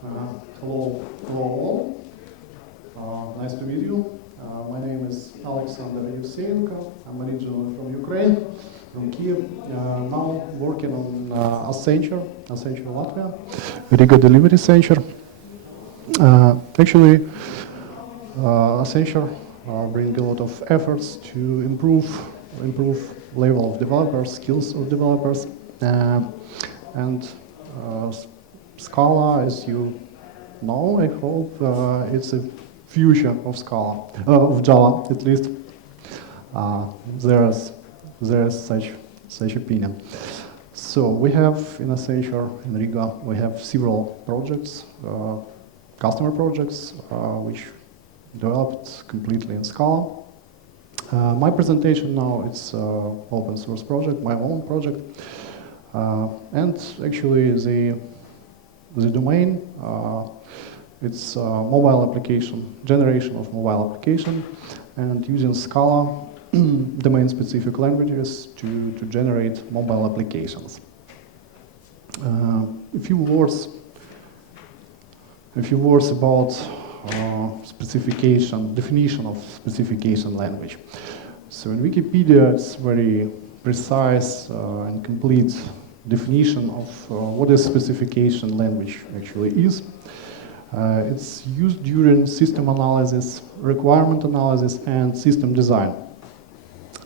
Hello all. Nice to meet you. My name is Oleksandr Ievseienko. I'm originally from Ukraine, from Kyiv. Now working on Accenture Latvia, Riga delivery center. Actually, Accenture bring a lot of efforts to improve level of developers, skills of developers, and Scala, as you know, I hope, it's a future of Scala, of Java at least. There's such opinion. So we have in Accenture in Riga we have several projects, customer projects, which developed completely in Scala. My presentation now it's open source project, my own project, and actually the domain it's mobile application, generation of mobile application, and using Scala domain-specific languages to generate mobile applications. A few words about definition of specification language. So in Wikipedia, it's very precise and complete definition of what a specification language actually is. It's used during system analysis, requirement analysis, and system design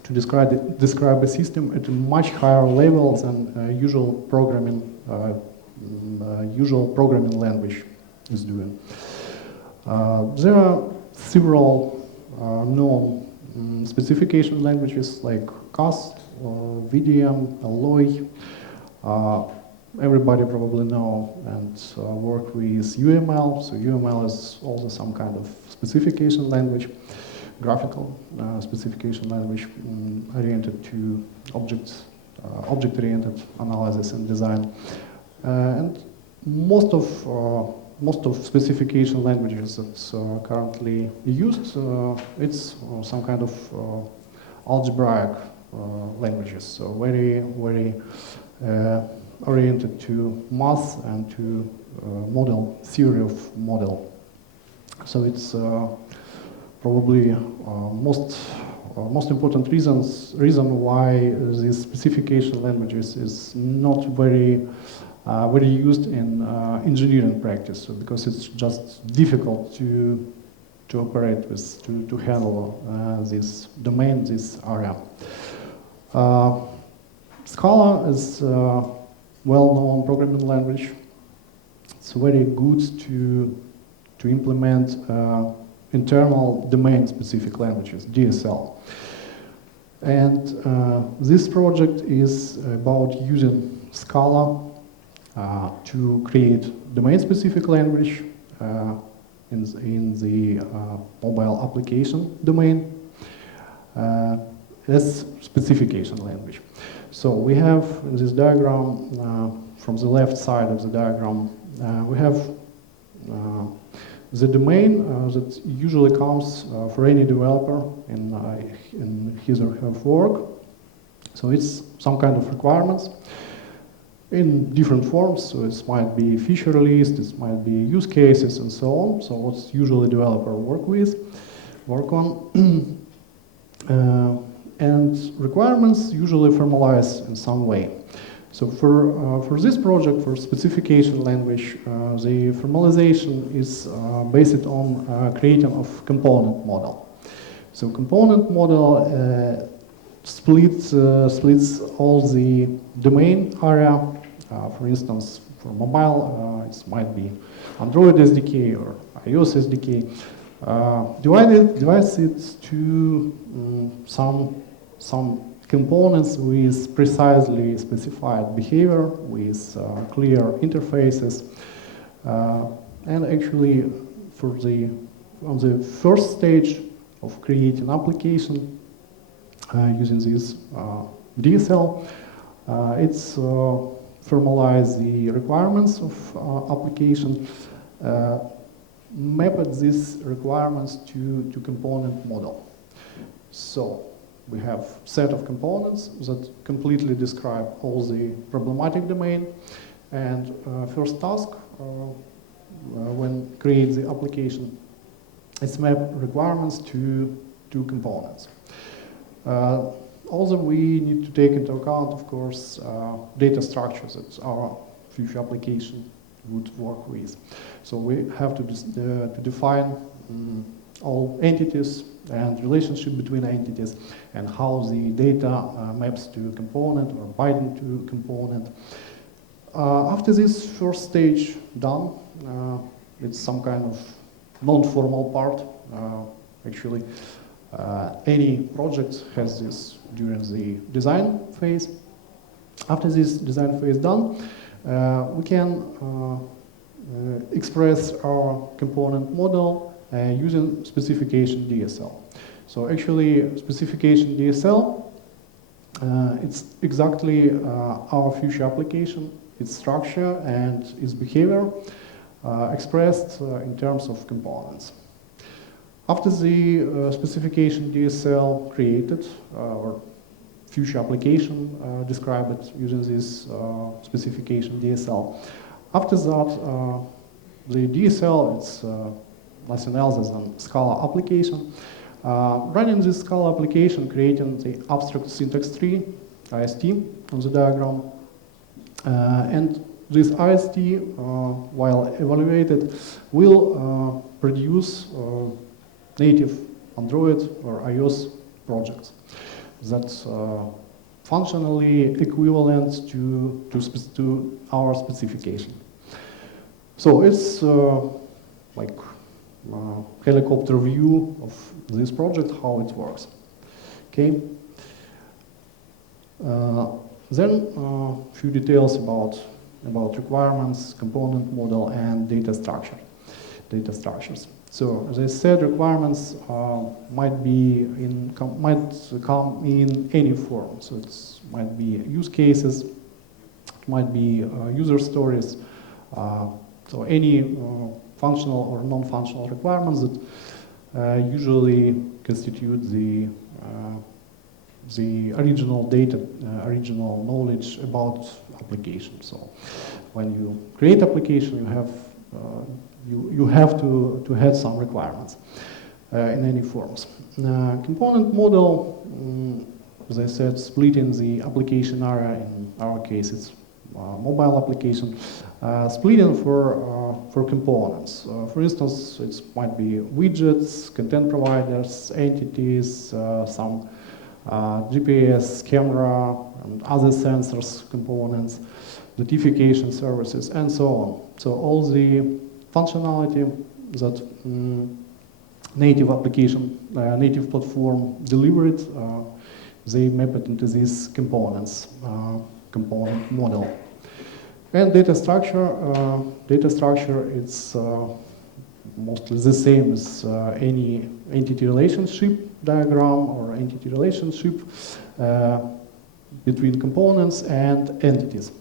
to describe a system at a much higher level than usual programming language is doing. There are several known specification languages like CAS, VDM, Alloy. Everybody probably know and work with UML. So UML is also some kind of specification language, graphical specification language oriented to object-oriented analysis and design. And most of specification languages that's currently used, it's some kind of algebraic languages. So very oriented to math and to theory of model. So it's probably most important reason why these specification languages is not very used in engineering practice, so because it's just difficult to operate with, to handle this domain, this area. Scala is well-known programming language. It's very good to implement internal domain-specific languages, DSL. And this project is about using Scala to create domain-specific language in the mobile application domain as specification language. So we have in this diagram, from the left side of the diagram, we have the domain that usually comes for any developer in his or her work. So it's some kind of requirements in different forms. So it might be feature list, it might be use cases, and so on. So what's usually developer work on. And requirements usually formalize in some way. So for this project, for specification language, the formalization is based on creating of component model. So component model splits all the domain area. For instance, for mobile, it might be Android SDK or iOS SDK. Divides it to some components with precisely specified behavior, with clear interfaces, and actually on the first stage of creating application using this DSL, it's formalize the requirements of application, map these requirements to component model. So we have set of components that completely describe all the problematic domain, and first task when create the application, is map requirements to two components. Also, we need to take into account, of course, data structures that our future application would work with. So we have to define all entities and relationship between entities and how the data maps to a component or bind to a component. After this first stage done, it's some kind of non-formal part. Actually, any project has this during the design phase. After this design phase done, we can express our component model using specification DSL. So actually, specification DSL, it's exactly our future application, its structure and its behavior expressed in terms of components. After the specification DSL created, or future application described using this specification DSL. After that, the DSL, it's nothing else than Scala application. Running this Scala application, creating the abstract syntax tree, IST, on the diagram. And this IST, while evaluated, will produce native Android or iOS projects that's functionally equivalent to our specification. So it's like helicopter view of this project, how it works. Okay. Then a few details about requirements, component model, and data structures. So as I said, requirements might come in any form. So it might be use cases, it might be user stories. So any functional or non-functional requirements that usually constitute the original data, original knowledge about application. So when you create application, you have to have some requirements in any forms. Component model, as I said, splitting the application area. In our case, it's mobile application. Splitting for components. For instance, it might be widgets, content providers, entities, some GPS, camera, and other sensors components, notification services, and so on. So all the functionality that native application, native platform delivered, they map it into these components, component model. And data structure, it's mostly the same as any entity relationship diagram or entity relationship between components and entities.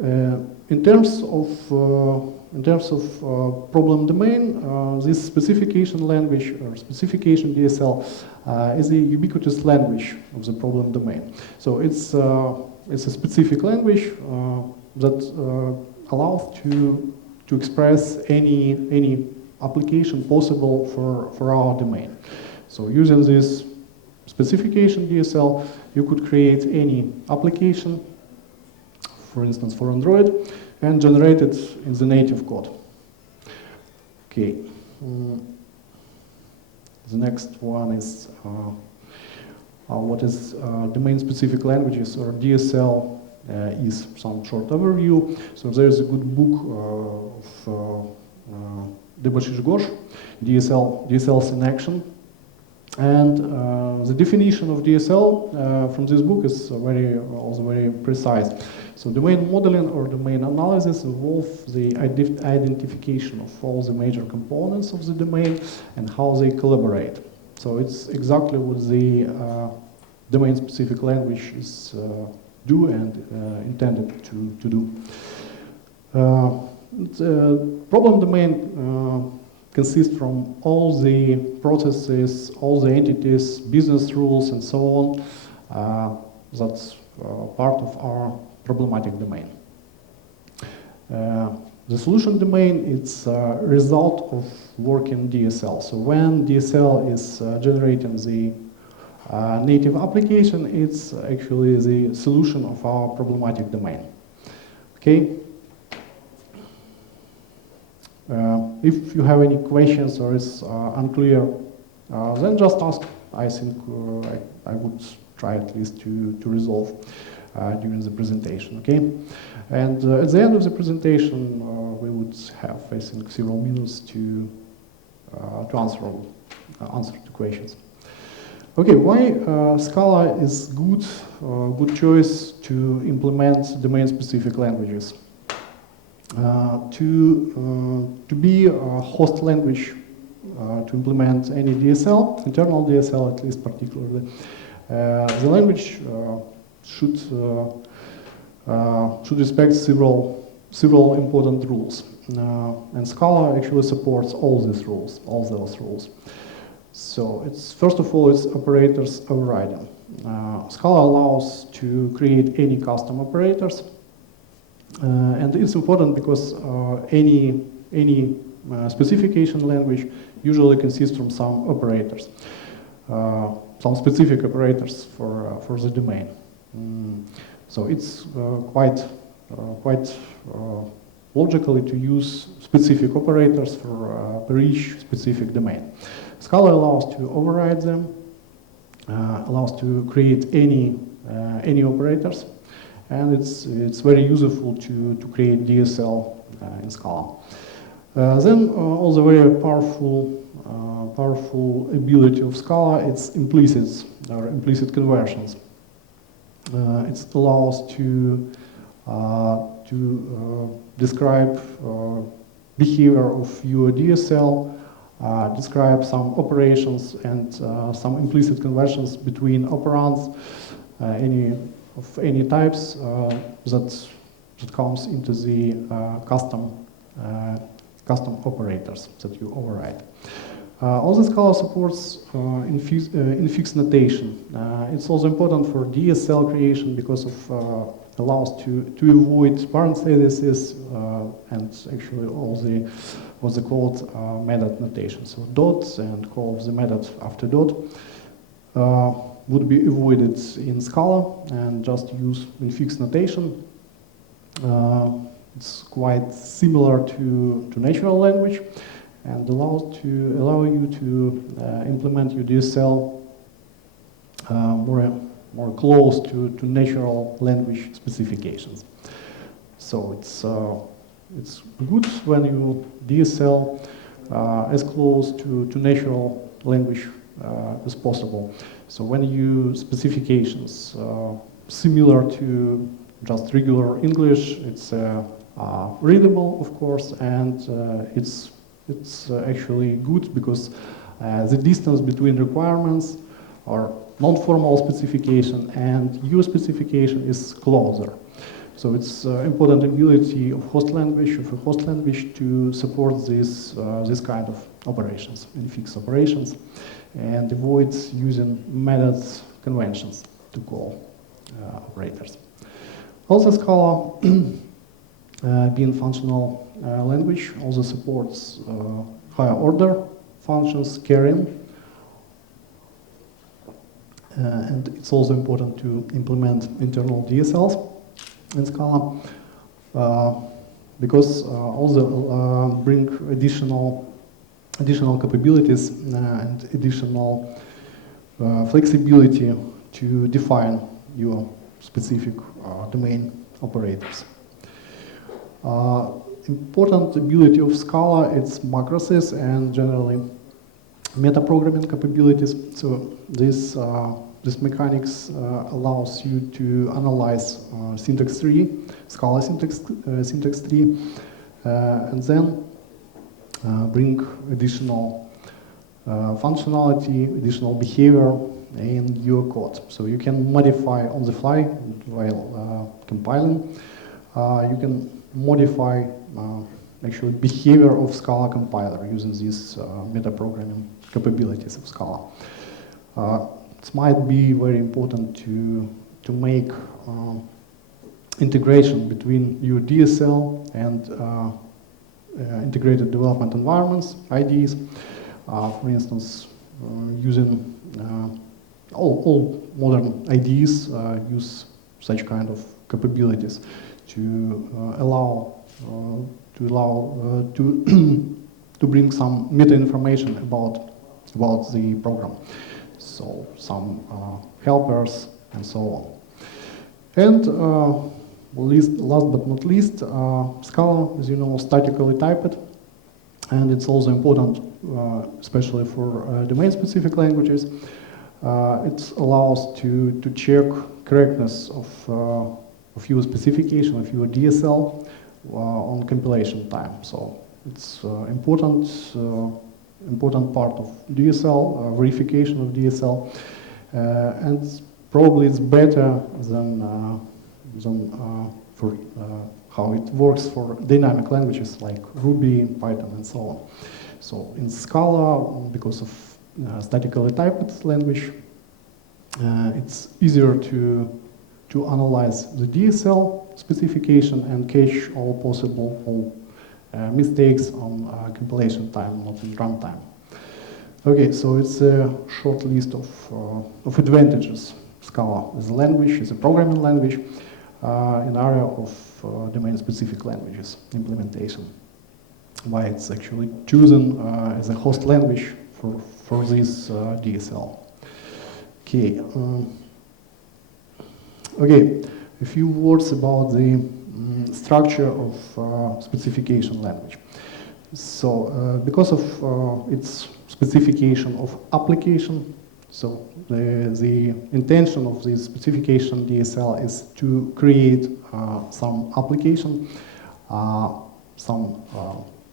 In terms of problem domain, this specification language or specification DSL is a ubiquitous language of the problem domain. So it's a specific language that allows to express any application possible for our domain. So using this specification DSL, you could create any application, for instance, for Android, and generate it in the native code. Okay. The next one is what is domain-specific languages, or DSL is some short overview. So there is a good book of Debashish Ghosh, DSLs in Action. And the definition of DSL from this book is also very precise. So domain modeling or domain analysis involves the identification of all the major components of the domain and how they collaborate. So it's exactly what the domain-specific language is do and intended to do. The problem domain consists from all the processes, all the entities, business rules, and so on. That's part of our problematic domain. The solution domain, it's a result of working DSL. So when DSL is generating the native application, it's actually the solution of our problematic domain. Okay? If you have any questions or it's unclear, then just ask. I think I would try at least to resolve during the presentation, okay? And at the end of the presentation, we would have, I think, several minutes to answer the questions. Okay, why Scala is good choice to implement domain-specific languages? To be a host language to implement any DSL, internal DSL at least particularly, the language should respect several important rules, and Scala actually supports all those rules. So it's first of all, it's operators overriding. Scala allows to create any custom operators, and it's important because any specification language usually consists from some operators, some specific operators for the domain. So it's quite logically to use specific operators for each specific domain. Scala allows to override them, allows to create any operators, and it's very useful to create DSL in Scala. Then also very powerful ability of Scala, it's implicit conversions. It allows to describe behavior of your DSL, describe some operations and some implicit conversions between operands, any types that comes into the custom operators that you override. Also, Scala supports infix notation. It's also important for DSL creation because of allows to avoid parentheses and actually all the what's it called method notation. So dots and call of the method after dot would be avoided in Scala and just use infix notation. It's quite similar to natural language and allow you to implement your DSL more close to natural language specifications. So it's good when you DSL as close to natural language as possible. So when you use specifications similar to just regular English, it's readable, of course, and it's actually good because the distance between requirements or non-formal specification and your specification is closer. So it's important ability of a host language to support this kind of operations, infix operations, and avoid using methods conventions to call operators. Also, Scala, being functional language, also supports higher order functions, carrying. And it's also important to implement internal DSLs in Scala because also bring additional capabilities and additional flexibility to define your specific domain operators. Important ability of Scala, it's macroses and generally metaprogramming capabilities. So this mechanics allows you to analyze syntax tree, Scala syntax tree, and then bring additional functionality, additional behavior in your code. So you can modify on the fly while compiling. You can modify actually behavior of Scala compiler using these metaprogramming capabilities of Scala. It might be very important to make integration between your DSL and integrated development environments, IDEs. For instance, using all modern IDEs use such kind of capabilities to allow to bring some meta information about the program. So some helpers and so on. And last but not least, Scala, as you know, statically typed, and it's also important, especially for domain-specific languages. It allows to check correctness of your specification, of your DSL on compilation time. So it's important part of DSL, verification of DSL, and probably it's better than for how it works for dynamic languages like Ruby, Python, and so on. So in Scala, because of statically typed language, it's easier to analyze the DSL specification and catch all possible mistakes on compilation time, not in runtime. Okay, so it's a short list of advantages. Scala as a language, as a programming language, in area of domain-specific languages implementation. Why it's actually chosen as a host language for this DSL. Okay. Okay, a few words about the structure of specification language. So, because of its specification of application, so the intention of this specification DSL is to create some application,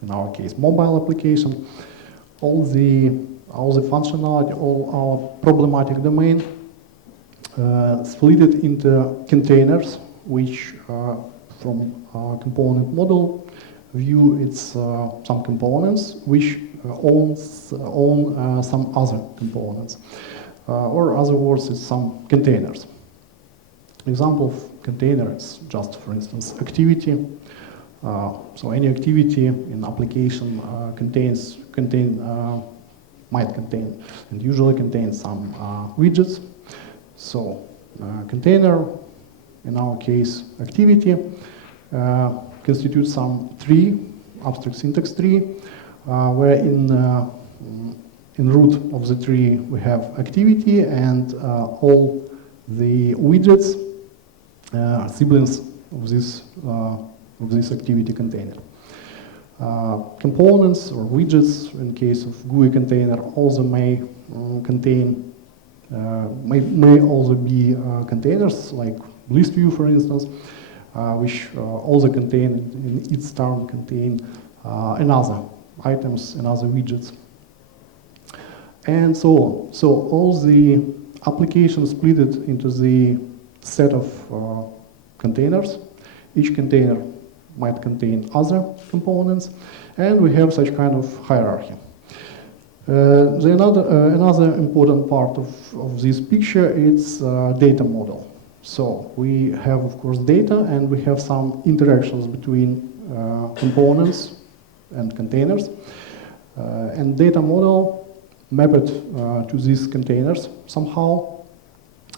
in our case, mobile application, all the functionality, all our problematic domain, split it into containers, which from component model view, it's some components which own some other components. Or other words, it's some containers. Example of container is just, for instance, activity. So any activity in application might contain and usually contains some widgets. So container, in our case, activity, constitutes some tree, abstract syntax tree, where in root of the tree we have activity and all the widgets are siblings of this activity container. Components or widgets, in case of GUI container, also may contain, may also be containers like list view, for instance, which also contain in its turn contain another items and other widgets, and so on. So all the applications split it into the set of containers. Each container might contain other components, and we have such kind of hierarchy. Another important part of this picture is data model. So we have, of course, data, and we have some interactions between components and containers. And data model mapped to these containers somehow.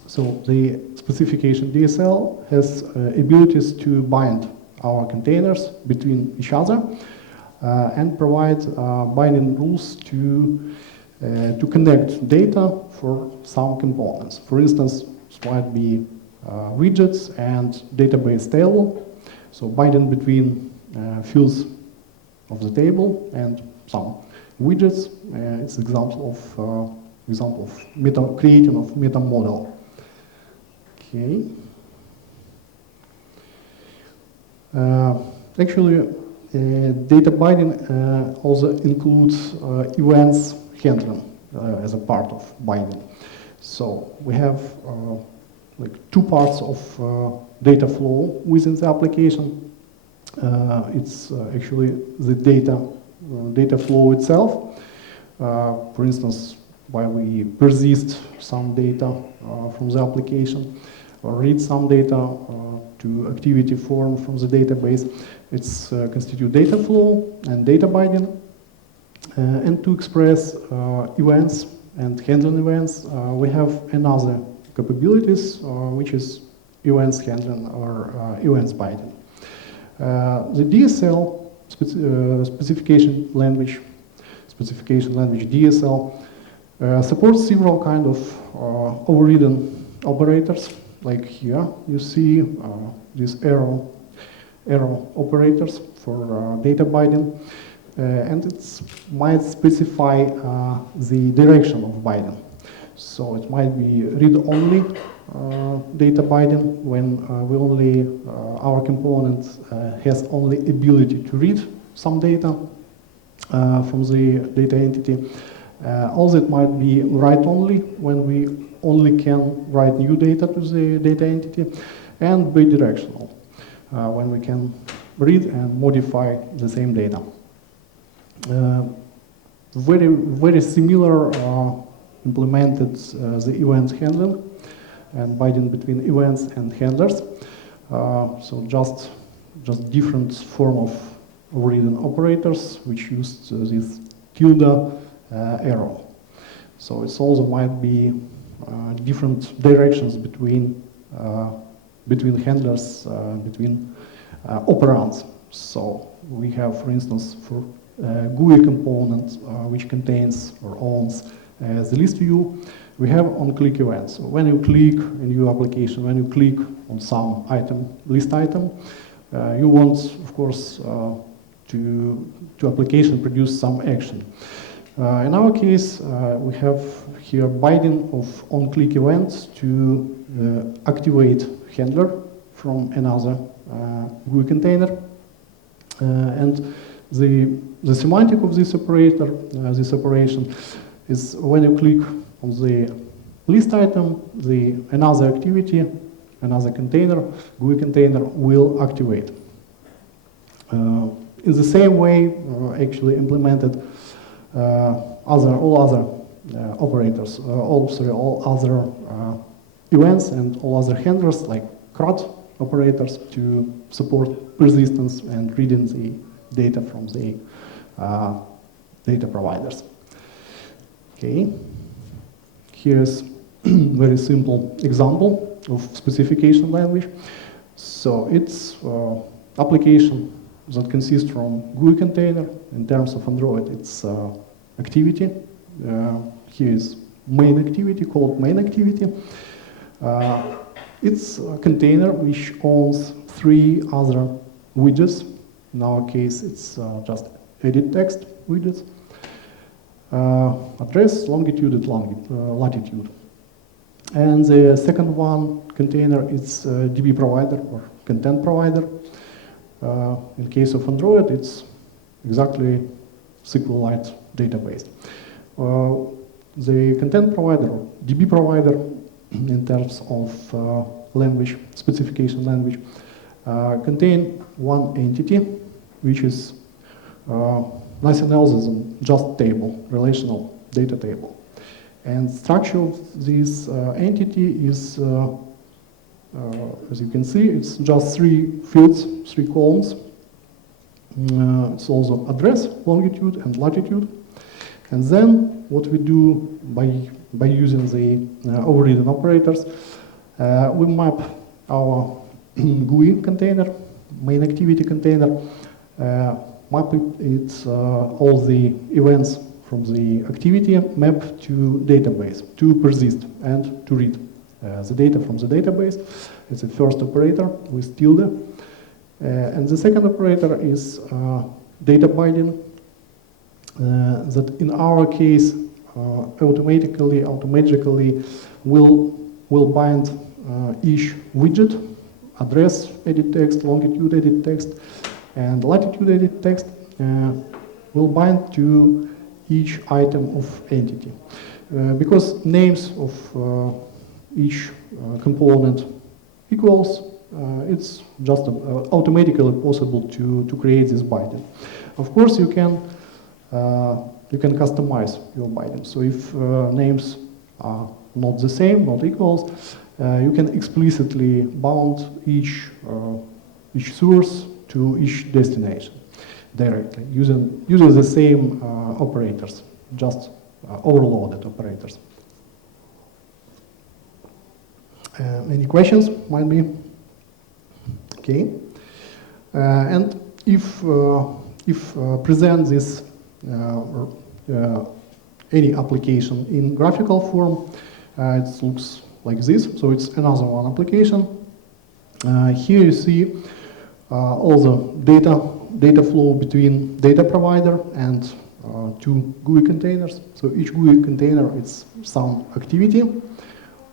So the specification DSL has abilities to bind our containers between each other and provide binding rules to connect data for some components. For instance, it might be widgets and database table. So binding between fields of the table and some widgets. It's example of creating of meta model. Okay. Actually, data binding also includes events handling as a part of binding. So we have like two parts of data flow within the application. It's actually the data flow itself. For instance, while we persist some data from the application, or read some data to activity form from the database. It's constitute data flow and data binding. And to express events and handling events, we have another capabilities, which is events handling or events binding. The DSL specification language DSL supports several kind of overridden operators. Like here, you see these arrow operators for data binding, and it might specify the direction of binding. So it might be read-only data binding when our component has only ability to read some data from the data entity. Also, it might be write-only when we only can write new data to the data entity, and bidirectional when we can read and modify the same data. Very similar implemented the event handling and binding between events and handlers. So just different form of overridden operators which use this tilde arrow. So it also might be different directions between handlers, between operands. So we have, for instance, for GUI component which contains or owns the list view, we have on-click events. So when you click in your application, when you click on some list item, you want, of course, to application produce some action. In our case, we have here binding of on-click events to activate handler from another GUI container. And the semantic of this operator, this operation, is when you click on the list item, another activity, another container, GUI container will activate. In the same way, actually implemented all other operators, all other events and all other handlers like CRUD operators to support persistence and reading the data from the data providers. Okay, here's very simple example of specification language. So it's application that consists from GUI container. In terms of Android, it's activity. Here is main activity called main activity. It's a container which owns 3 other widgets. In our case, it's just edit text widgets. Address, longitude, and latitude. And the second one container is DB provider or content provider. In case of Android, it's exactly SQLite database. The content provider, or DB provider, in terms of language, specification language, contain one entity, which is nothing else than just table, relational data table. And structure of this entity is, as you can see, it's just 3 fields, 3 columns. It's also address, longitude, and latitude. And then what we do by using the overridden operators, we map our GUI container, main activity container, map it all the events from the activity map to database, to persist and to read the data from the database. It's the first operator with tilde. And the second operator is data binding, that in our case automatically will bind each widget, address edit text, longitude edit text, and latitude edit text will bind to each item of entity. Because names of each component equals, it's just automatically possible to create this binding. Of course, you can customize your binding. So if names are not the same, not equals, you can explicitly bound each source to each destination directly using the same operators, just overloaded operators. Any questions? Might be. Okay. And if present this any application in graphical form, it looks like this. So it's another one application. Here you see all the data flow between data provider and two GUI containers. So each GUI container is some activity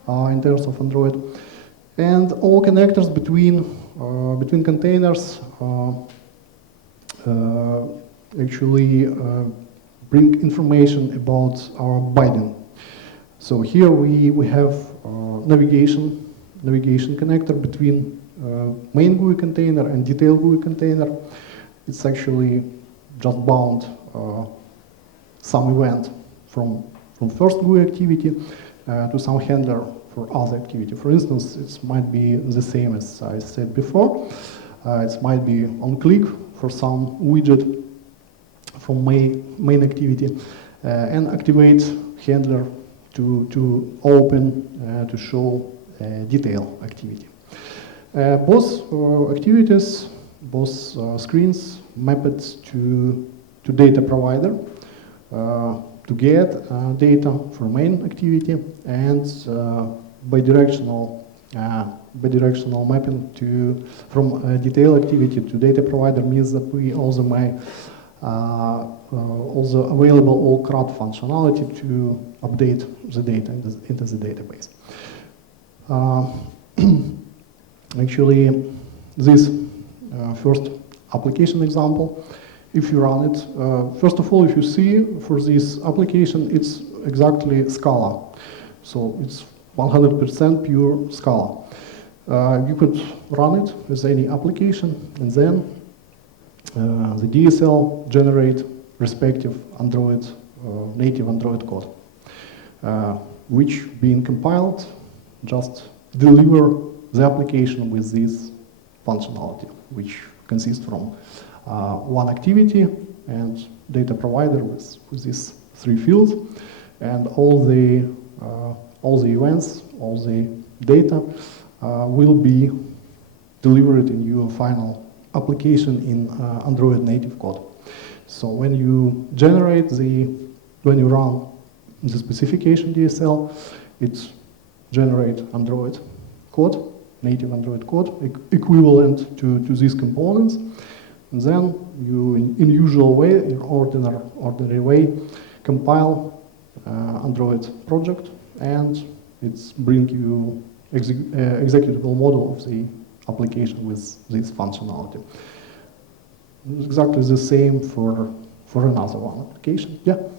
in terms of Android, and all connectors between containers actually bring information about our binding. So here we have navigation connector between main GUI container and detail GUI container. It's actually just bound some event from first GUI activity to some handler for other activity. For instance, it might be the same as I said before. It might be on click for some widget from main activity and activate handler to open to show detail activity. Both activities, both screens mapped to data provider to get data for main activity and bidirectional mapping from detail activity to data provider means that we also may also available all CRUD functionality to update the data into the database. Actually, this first application example, if you run it, first of all, if you see for this application, it's exactly Scala. So it's 100% pure Scala. You could run it with any application, and then the DSL generate respective Android, native Android code, which being compiled just deliver the application with this functionality, which consists from one activity and data provider with these three fields, and all the events, all the data will be delivered in your final application in Android native code. So when you run the specification DSL, it generates Android code, native Android code, equivalent to these components. And then you, in usual way, in ordinary way, compile Android project, and it's bring you executable model of the application with this functionality. It's exactly the same for another one application. Yeah. When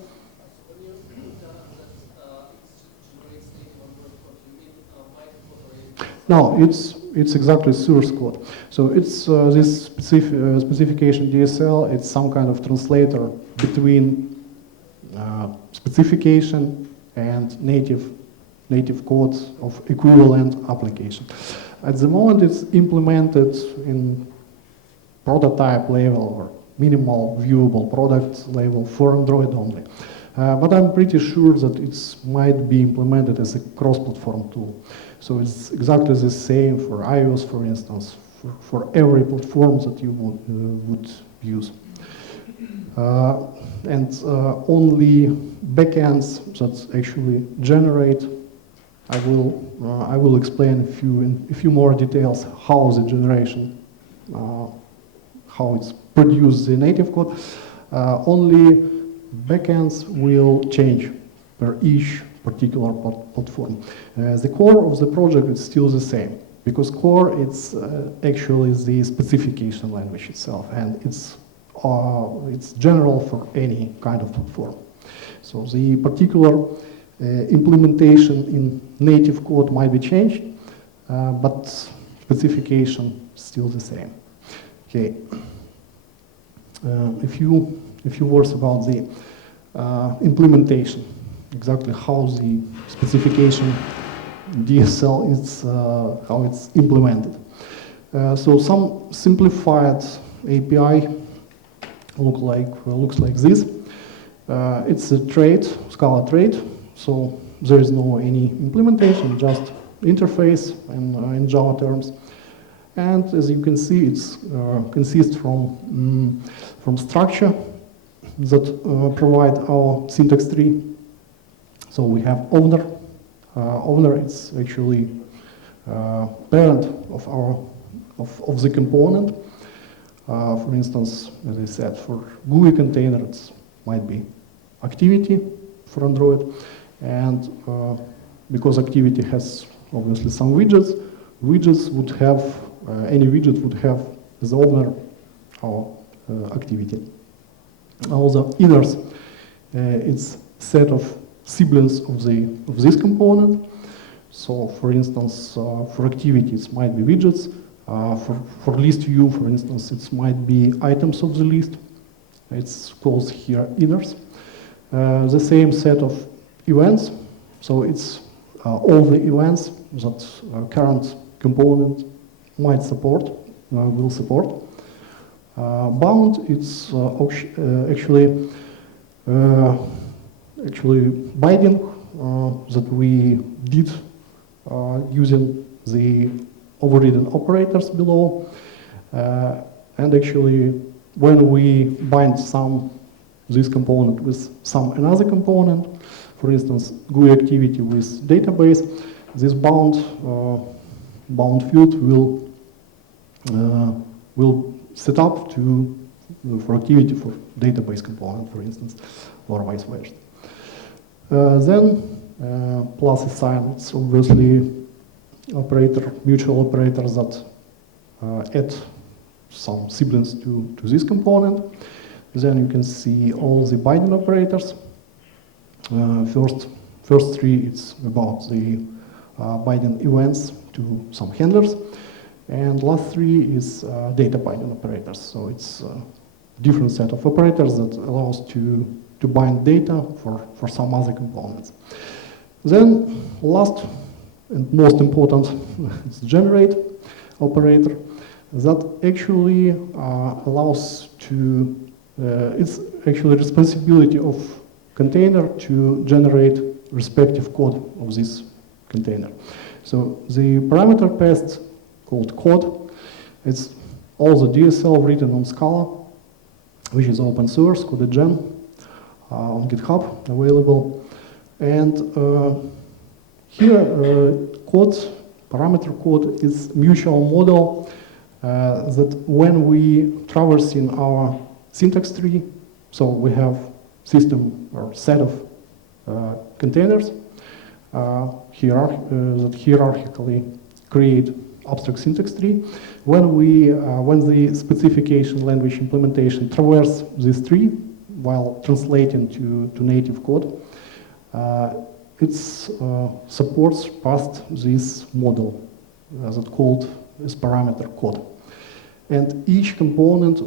you tell that it generates native Android code, you mean byte code? No, it's exactly source code. So it's this specification DSL. It's some kind of translator between specification and native code of equivalent application. At the moment, it's implemented in prototype level or minimal viewable product level for Android only. But I'm pretty sure that it might be implemented as a cross-platform tool. So it's exactly the same for iOS, for instance, for every platform that you would use. And only backends that actually generate. I will explain a few more details how the generation, how it's produced the native code. Only backends will change per each particular platform. The core of the project is still the same, because core it's actually the specification language itself, and it's general for any kind of platform. So the particular implementation in native code might be changed, but specification still the same. Okay. A few words about the implementation. Exactly how the specification DSL is how it's implemented. So some simplified API looks like this. It's a trait, Scala trait, so there is no any implementation, just interface in Java terms. And as you can see, it's consists from structure that provide our syntax tree. So we have owner. Owner is actually parent of the component. For instance, as I said, for GUI container, it might be activity for Android, and because activity has obviously some widgets, widgets would have any widget would have as owner our activity. Also, inners, it's set of siblings of this component. So, for instance, for activities might be widgets. For list view, for instance, it might be items of the list. It's called here inners. The same set of events. So it's all the events that current component might support, will support. Bound, it's actually binding that we did using the overridden operators below. And actually, when we bind this component with another component, for instance, GUI activity with database, this bound field will set up for activity for database component, for instance, or vice versa. Then plus assign, it's obviously mutual operators that add some siblings to this component. Then you can see all the binding operators. First three, it's about the binding events to some handlers. And last three is data binding operators. So it's a different set of operators that allows to bind data for some other components. Then last and most important is generate operator that actually allows to, it's actually responsibility of container to generate respective code of this container. So the parameter path called code, it's all the DSL written on Scala, which is open source, codegen, on GitHub available. And here parameter code is mutual model that when we traverse in our syntax tree, so we have system or set of containers that hierarchically create abstract syntax tree. When the specification language implementation traverse this tree while translating to native code, it supports past this model that's called as parameter code. And each component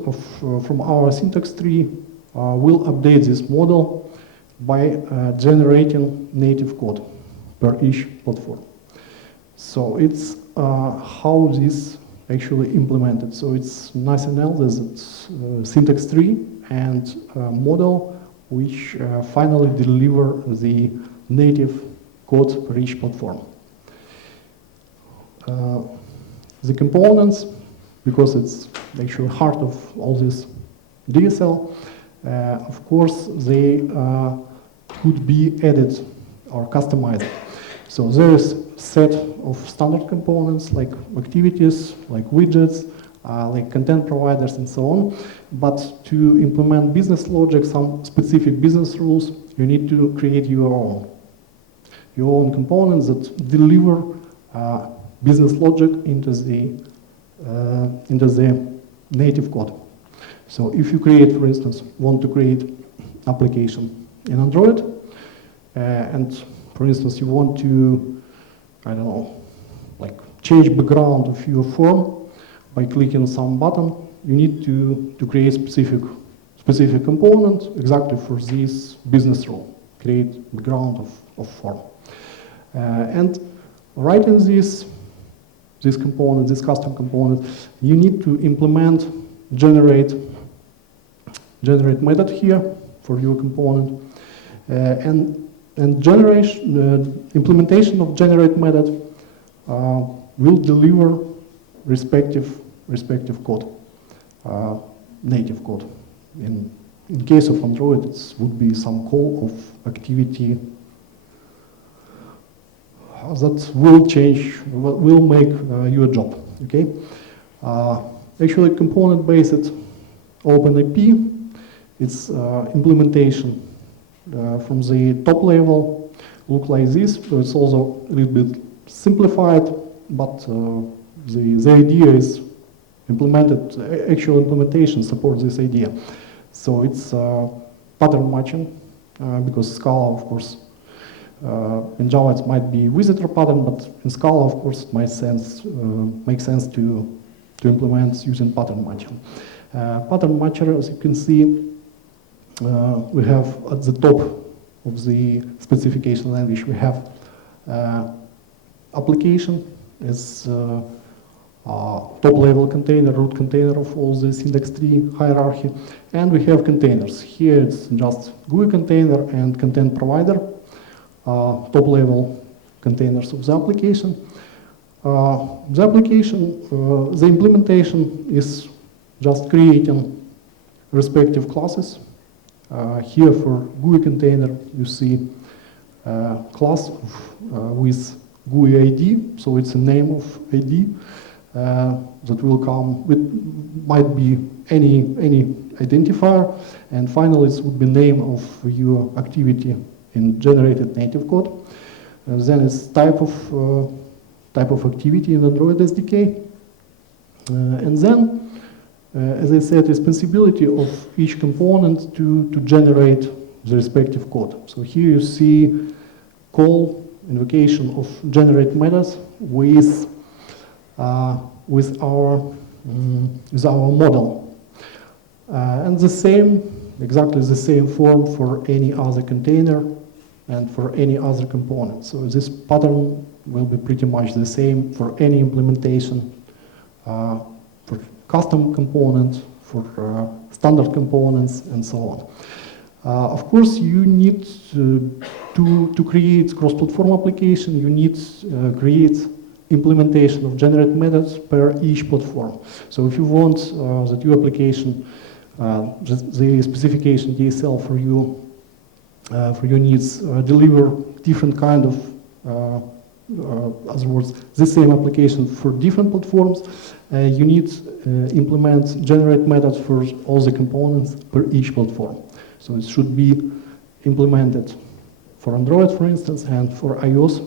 from our syntax tree will update this model by generating native code per each platform. So it's how this actually implemented. So it's nothing else than syntax tree and model which finally deliver the native code for each platform. The components, because it's actually heart of all this DSL, of course, they could be added or customized. So there is a set of standard components like activities, like widgets, like content providers and so on. But to implement business logic, some specific business rules, you need to create your own components that deliver business logic into the native code. So if you create, for instance, want to create application in Android, and for instance, you want to, I don't know, like change background of your form by clicking some button, you need to create specific component exactly for this business rule, create background of form. And writing this component, this custom component, you need to implement generate method here for your component, and implementation of generate method will deliver respective code, native code. In case of Android, it would be some call of activity that will change, will make your job. Okay. Actually, component-based OpenAP, it's implementation from the top level look like this. So it's also a little bit simplified, but the idea is implemented. Actual implementation supports this idea. So it's pattern matching because Scala, of course, in Java it might be visitor pattern, but in Scala, of course, it might make sense to implement using pattern matching. Pattern matcher, as you can see, we have at the top of the specification language, we have application as top-level container, root container of all this index tree hierarchy, and we have containers. Here it's just GUI container and content provider, top-level containers of the application. The implementation is just creating respective classes. Here for GUI container, you see class with GUI ID, so it's a name of ID that will come with, might be any identifier, and finally it would be name of your activity in generated native code. Then it's type of activity in Android SDK, and then, as I said, responsibility of each component to generate the respective code. So here you see call invocation of generate methods with our model, and exactly the same form for any other container and for any other component. So this pattern will be pretty much the same for any implementation, for custom component, for standard components, and so on. Of course, you need to create cross-platform application, you need to create implementation of generate methods per each platform. So if you want that your application, the specification DSL for your needs deliver different kind of, other words, the same application for different platforms, you need implement generate methods for all the components per each platform. So it should be implemented for Android, for instance, and for iOS,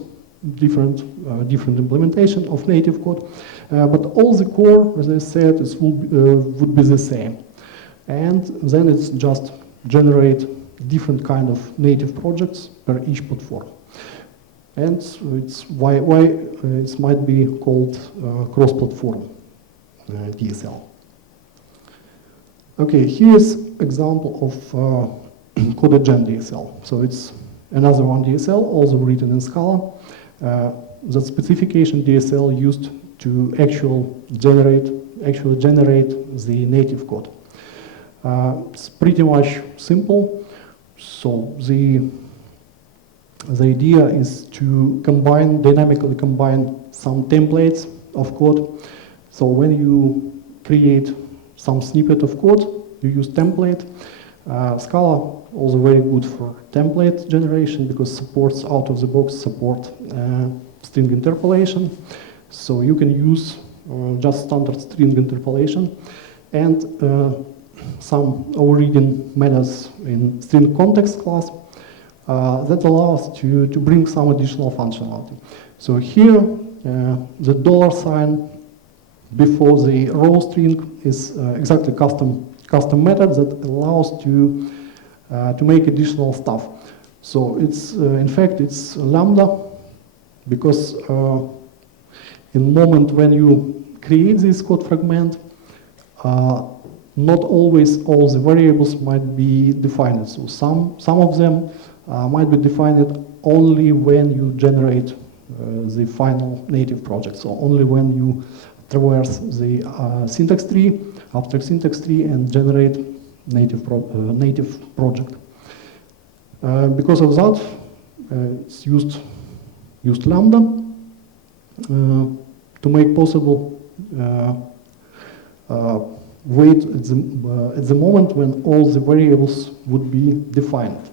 different implementation of native code. But all the core, as I said, would be the same. And then it's just generate different kind of native projects per each platform. And it's why it might be called cross-platform DSL. Okay, here's example of coded gen DSL. So it's another one DSL, also written in Scala. The specification DSL used to actually generate the native code. It's pretty much simple. So the idea is to dynamically combine some templates of code. So when you create some snippet of code, you use template. Scala also very good for template generation because supports out of the box string interpolation. So you can use just standard string interpolation and some overriding methods in string context class that allows to bring some additional functionality. So here the $sign before the raw string is exactly custom method that allows to make additional stuff. So it's in fact it's lambda because in the moment when you create this code fragment, not always all the variables might be defined. So some of them might be defined only when you generate the final native project. So only when you traverse the syntax tree, abstract syntax tree, and generate native project. Because of that, it's used Lambda to make possible wait at the moment when all the variables would be defined.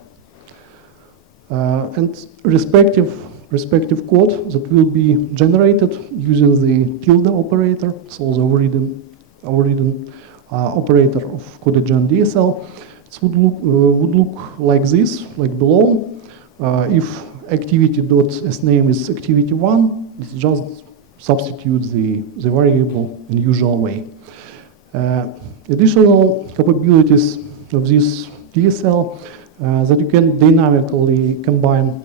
And respective code that will be generated using the tilde operator, so the overridden operator of CodeGen DSL, it would look like this, like below. If activity.sname is activity1, it's just substitute the variable in the usual way. Additional capabilities of this DSL that you can dynamically combine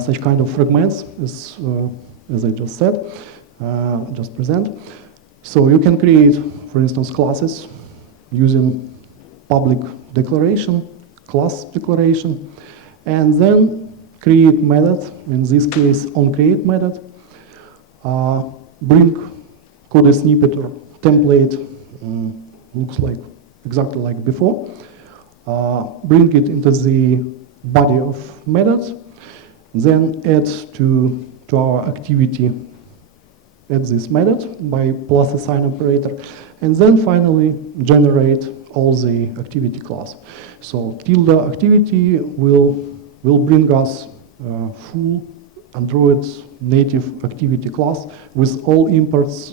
such kind of fragments as I just said, just present. So you can create, for instance, classes using public declaration, class declaration, and then create method, in this case onCreate method, bring code snippet or template, looks like exactly like before, bring it into the body of methods, then add to our activity, add this method by plus assign operator, and then finally generate all the activity class. So tilde activity will bring us full Android native activity class with all imports,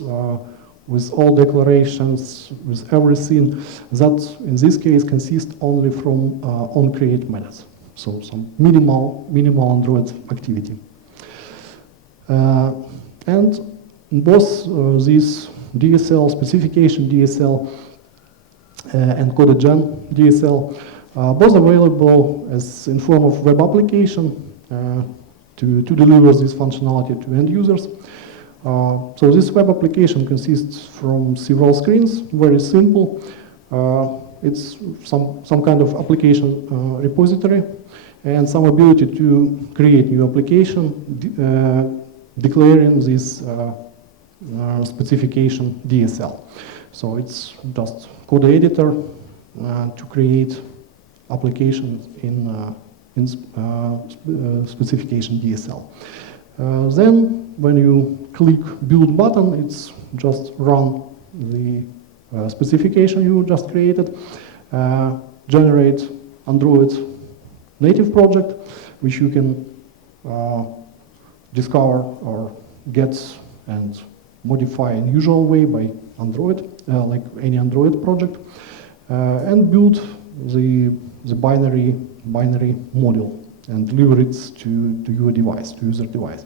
with all declarations, with everything that in this case consists only from onCreate methods. So some minimal Android activity. And both these DSL, specification DSL and CodeGen DSL, both available as in form of web application to deliver this functionality to end users. So this web application consists from several screens, very simple. It's some kind of application repository and some ability to create new application declaring this specification DSL. So it's just code editor to create applications in specification DSL. Then when you click build button, it's just run the specification you just created, generate Android native project, which you can discover or get and modify in usual way by Android, like any Android project, and build the binary module and deliver it to your device, to user device.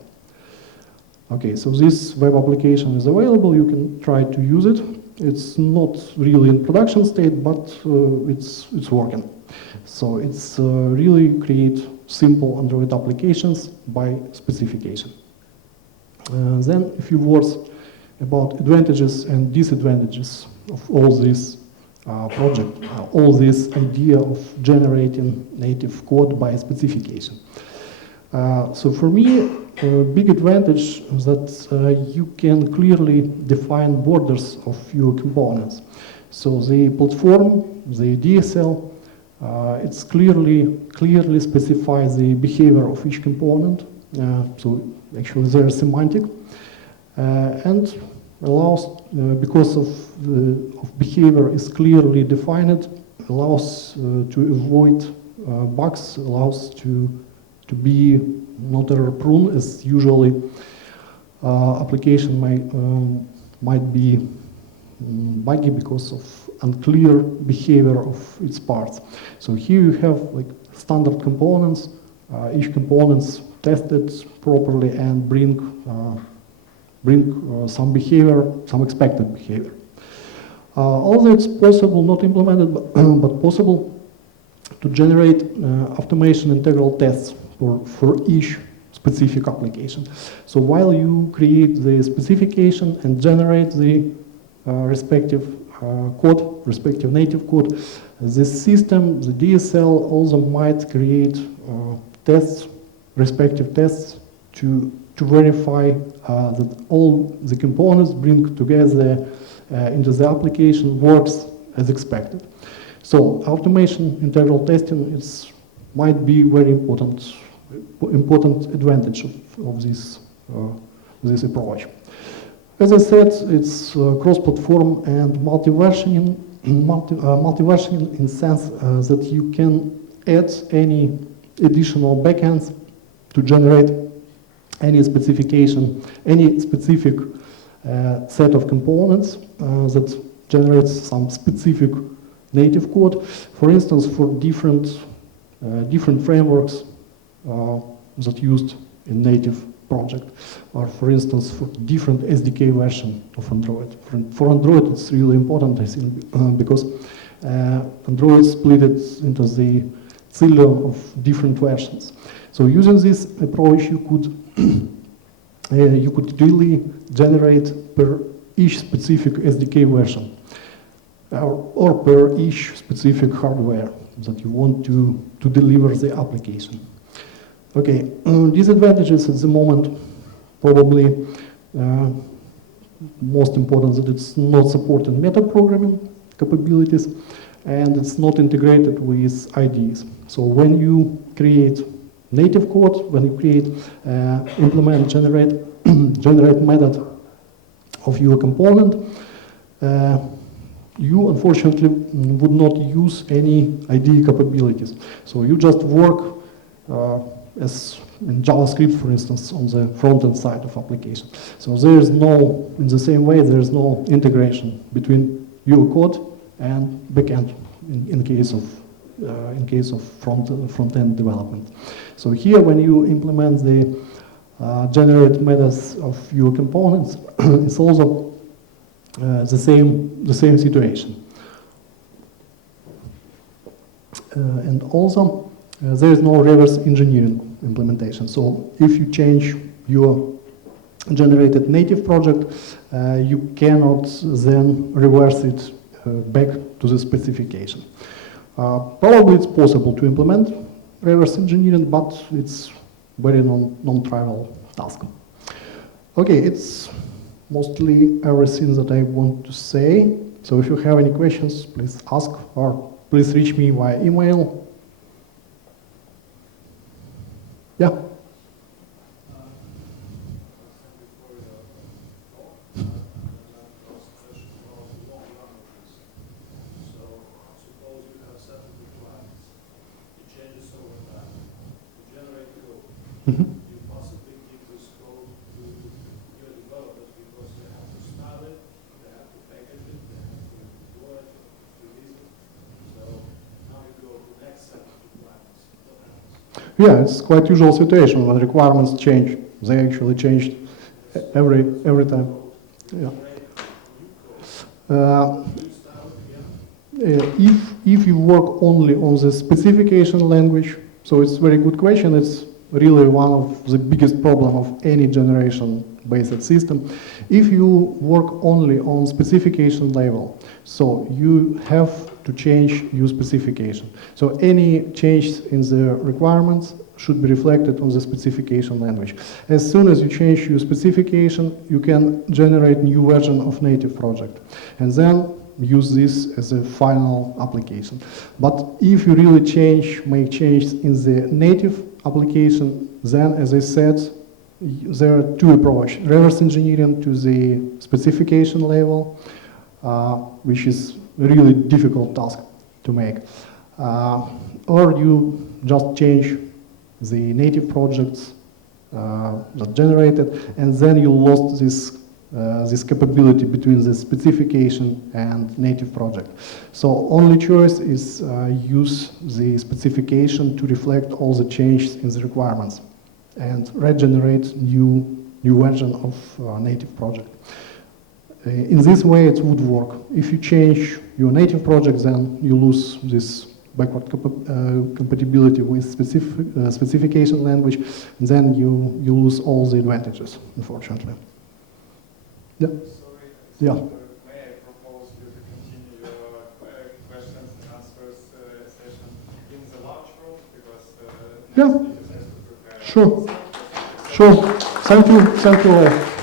Okay, so this web application is available. You can try to use it. It's not really in production state, but it's working. So it's really create simple Android applications by specification. Then a few words about advantages and disadvantages of all this project, all this idea of generating native code by specification. So for me, a big advantage is that you can clearly define borders of your components. So the platform, the DSL, it's clearly specifies the behavior of each component. So actually they're semantic and allows, because of behavior is clearly defined, allows to avoid bugs, allows to be not error-prone, as usually application might be buggy because of unclear behavior of its parts. So here you have like standard components, each component's tested properly and bring some behavior, some expected behavior. Although it's possible, not implemented, but possible to generate automation integral tests for each specific application. So while you create the specification and generate the respective code, respective native code, the system, the DSL also might create tests, respective tests to verify that all the components bring together into the application works as expected. So automation integral testing might be very important advantage of this approach. As I said, it's cross-platform and multi-versioning in sense that you can add any additional backends to generate any specification, any specific set of components that generates some specific native code. For instance, for different frameworks that used in native project, or for instance, for different SDK version of Android. For Android, it's really important, I think, because Android split it into the zillion of different versions. So using this approach, you could really generate per each specific SDK version, or per each specific hardware that you want to deliver the application. Okay, disadvantages at the moment, probably most important that it's not supporting metaprogramming capabilities, and it's not integrated with IDEs. So when you create native code, when you create, implement, generate method of your component, you unfortunately would not use any IDE capabilities. So you just work as in JavaScript, for instance, on the front-end side of application. So there is no, in the same way, there is no integration between your code and backend in case of front-end development. So here, when you implement the generate methods of your components, it's also the same situation. And also, there is no reverse engineering implementation. So if you change your generated native project, you cannot then reverse it back to the specification. Probably it's possible to implement reverse engineering, but it's very non-trivial task. Okay, it's mostly everything that I want to say. So if you have any questions, please ask, or please reach me via email. Yeah. Mm-hmm. You possibly give this code to your developers because they have to start it, they have to package it, they have to deploy it, release it. So now you go to the next set of requirements. Yeah, it's quite usual situation when requirements change. They actually changed every time. Yeah. If you work only on the specification language, so it's a very good question. It's really one of the biggest problem of any generation-based system. If you work only on specification level, so you have to change your specification. So any change in the requirements should be reflected on the specification language. As soon as you change your specification, you can generate new version of native project, and then use this as a final application. But if you really make changes in the native application, then, as I said, there are two approaches. Reverse engineering to the specification level, which is a really difficult task to make. Or you just change the native projects that generated, and then you lost this capability between the specification and native project. So only choice is use the specification to reflect all the changes in the requirements and regenerate new version of native project. In this way, it would work. If you change your native project, then you lose this backward compatibility with specification language, and then you lose all the advantages, unfortunately. Yeah. Sorry, yeah. May I propose you to continue your questions and answers session in the lunch room, because yeah. next speakers have to prepare. Sure. Sure. Thank you. Thank you all.